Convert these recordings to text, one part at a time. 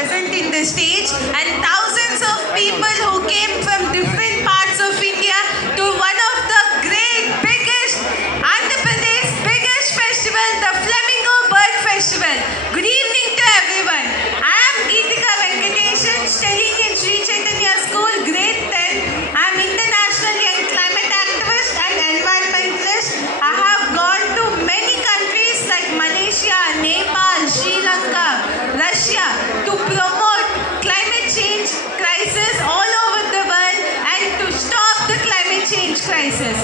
present in the stage, and thousands of people who came from different parts of India to one of the great, biggest, Andhra Pradesh biggest festival, the Flamingo Bird Festival. Good evening to everyone. I am Geetika Venkateshan, studying in Sri Chaitanya School, grade 10. I am international young climate activist and environmentalist. I have gone to many countries like Malaysia, Nepal, Sri Lanka, Russia to promote climate change crisis all over the world and to stop the climate change crisis.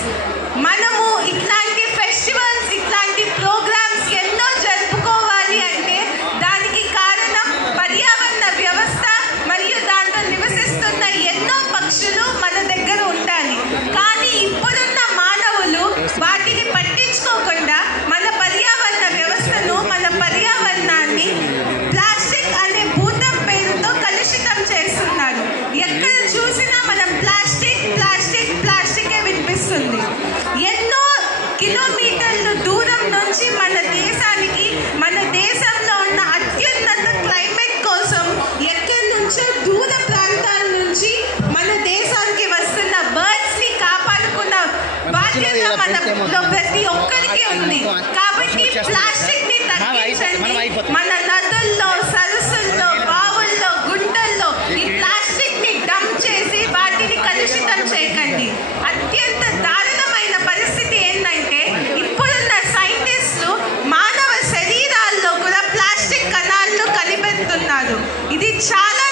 మనము ఇట్లాంటి festivals, ఇట్లాంటి programmes ఎన్నో జరుపుకోవాలి అంటే దానికి కారణం పర్యావరణ వ్యవస్థ మరియు దాంట్లో నివసిస్తున్న ఎన్నో పక్షులు మన దగ్గర ఉండాలి. కానీ ఇప్పుడున్న మానవులు వాటిని పట్టించుకోకుండా మన పర్యావరణ వ్యవస్థను, మన పర్యావరణాన్ని ప్లాస్టిక్ అనే భూతం పేరుతో కలుషితం చేస్తున్నారు. ఎక్కడ చూసినా మనం ప్లాస్టిక్ ప్లాస్టిక్ ప్లాస్టికే వినిపిస్తుంది. ఎన్నో కిలోమీటర్ల దూరం నుంచి మన దేశానికి, మన దేశంలో ఉన్న అత్యున్నత క్లైమేట్ కోసం ఎక్కడి నుంచో దూర ప్రాంతాల నుంచి మన దేశానికి వస్తున్న బర్డ్స్ ని కాపాడుకున్న బాధ్యత మనలో ప్రతి ఒక్కరికి ఉంది. కాబట్టి ప్లాస్టిక్ ని తగ్గించండి. మన నదుల్లో, సరస్సుల్లో, బావుల్లో, గుంటల్లో ఈ ప్లాస్టిక్ ని డంప్ చేసి వాటిని కలుషితం చేయకండి. అత్యంత దారుణమైన పరిస్థితి ఏంటంటే ఇప్పుడున్న సైంటిస్టులు మానవ శరీరాల్లో కూడా ప్లాస్టిక్ కణాలను కనిపెడుతున్నారు. ఇది చాలా